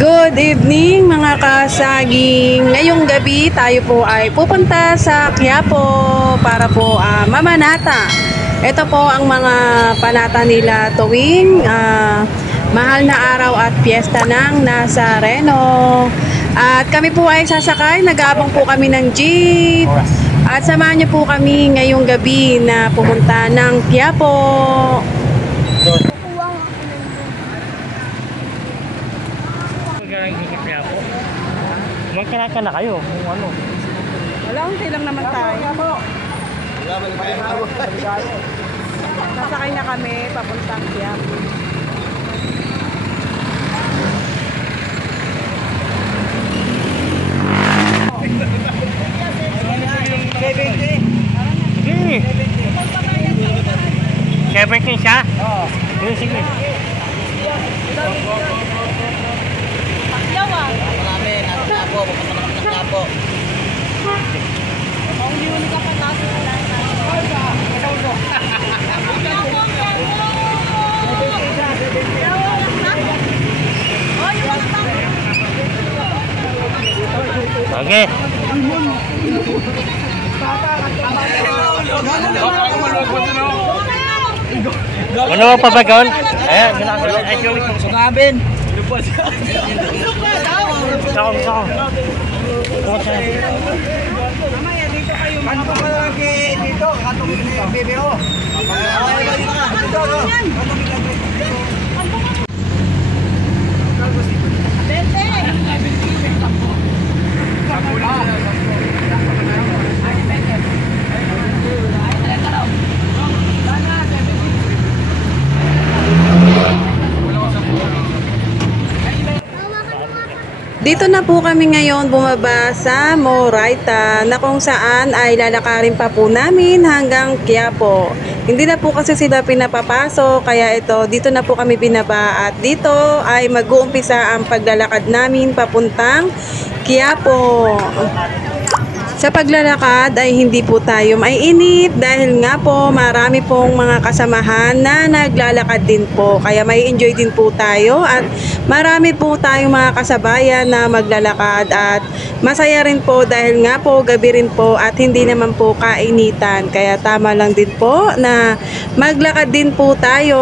Good evening mga kasaging. Ngayong gabi tayo po ay pupunta sa Quiapo para po mamanata. Ito po ang mga panata nila tuwing mahal na araw at piyesta ng Nazareno. At kami po ay sasakay, nag-aabang po kami ng jeep. At samahan niyo po kami ngayong gabi na pumunta ng Quiapo. Magkanaka na kayo kung ano. Wala, unti lang naman tayo. Sasakay na kami papuntang Quiapo. Sige. 17 siya? Oo. Sige. Marami, nasa Quiapo, pupunta naman sa Quiapo. Okay. Ano pa ba gawin? Ayan, Sugabin. Sakong. Mamaya dito kayo. Ano pa lang dito? Katong BBO. Dito. Dito na po kami ngayon bumaba sa Moraita na kung saan ay lalakarin pa po namin hanggang Quiapo. Hindi na po kasi sila pinapapasok kaya dito na po kami binaba at dito ay mag-uumpisa ang paglalakad namin papuntang Quiapo. Sa paglalakad ay hindi po tayo maiinip dahil nga po marami pong mga kasamahan na naglalakad din po. Kaya may enjoy din po tayo at marami po tayong mga kasabayan na maglalakad at masaya rin po dahil nga po gabi rin po at hindi naman po kainitan. Kaya tama lang din po na maglakad din po tayo.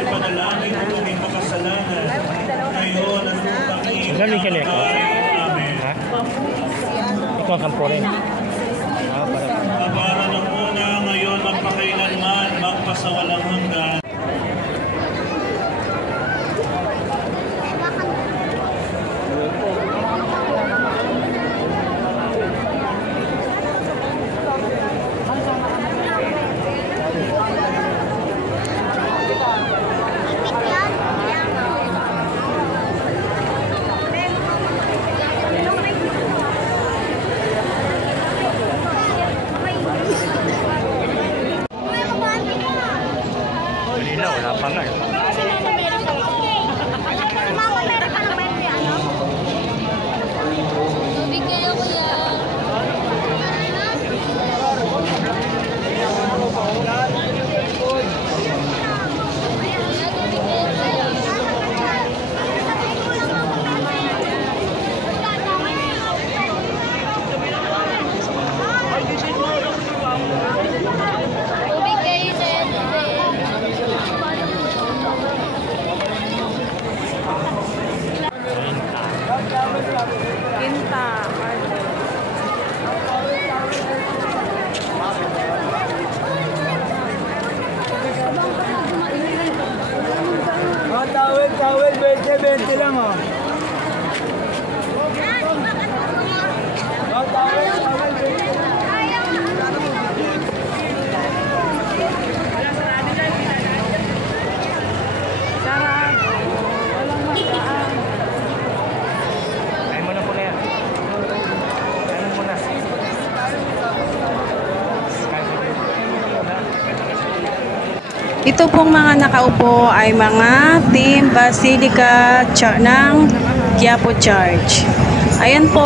ipanalangin ang aming makasalanan. Ngayon at nung kami Galing ka, Leko. Amen. Ha? Ikaw ang kampo rin. Para ng una, ngayon, magpakailanman, magpasawalang hanggan. Kanina, wala pa nga. Bigay ako yan. Tubig kayo na yan. Kinta. Tawel, 20 lang oh. Tawel, 20. Sarap. Walang magaan. Kain mo na po na yan. Kain mo na. Ito pong mga nakaupo ay mga Team Basilica ng Quiapo Church. Ayan po,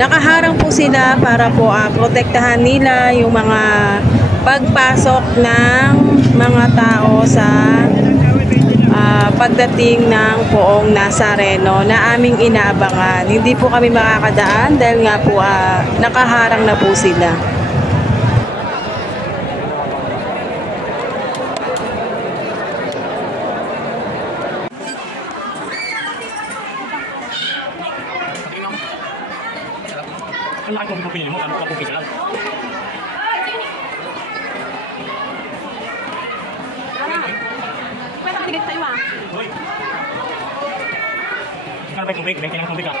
nakaharang po sila para po protektahan nila yung mga pagpasok ng mga tao sa pagdating ng Poong Nazareno na aming inaabangan. Hindi po kami makakadaan dahil nga po nakaharang na po sila. Ang laki kong pinili mo, ano kong pinili lang. Pwede ka sa'yo Hoy! Ikaw na ba yung tubig? May kailangan tubig ka?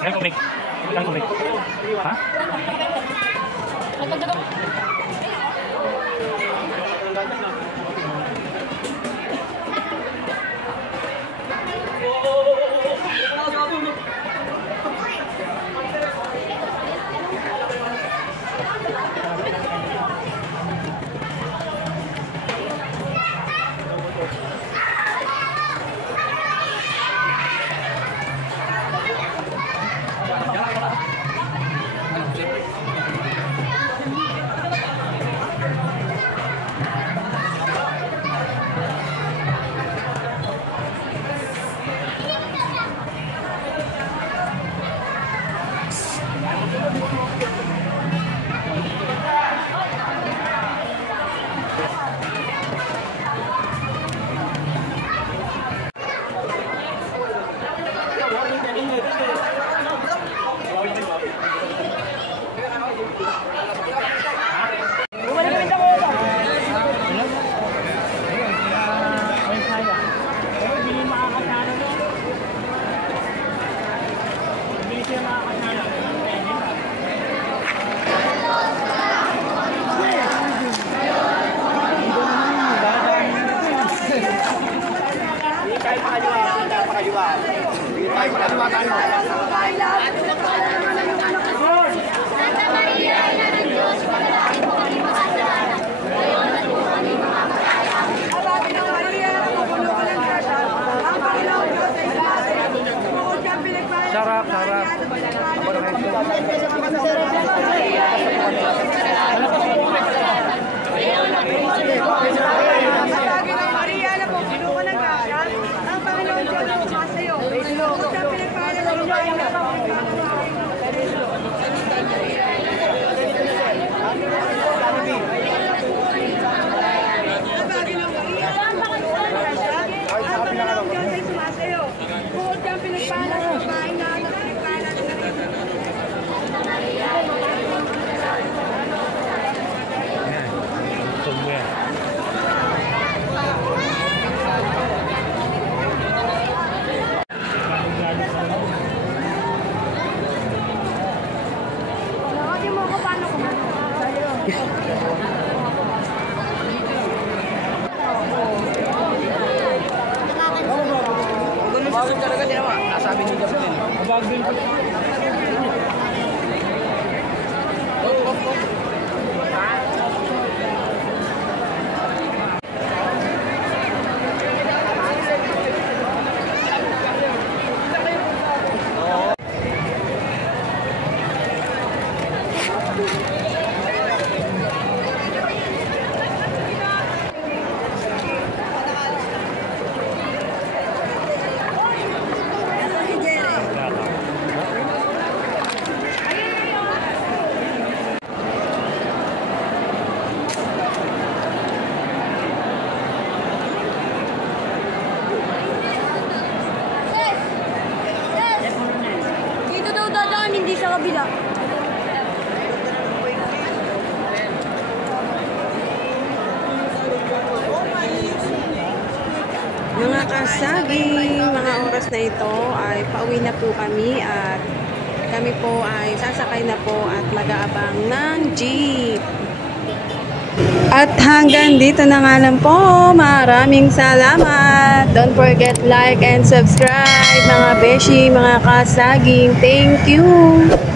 Kailangan tubig. Kailangan tubig. Ha? Sarap, sarap. Maria na po, kinuha ng grasya. Ang Panginoon Diyos ang sumasayo. Bukod sa pinagpala ng lupain na Panginoon. sa kabila. Mga kasaging, mga oras na ito ay pauwi na po kami at kami po ay sasakay na po at mag-aabang ng jeep. At hanggang dito na nga lang po. Maraming salamat. Don't forget like and subscribe mga beshi, mga kasaging. Thank you.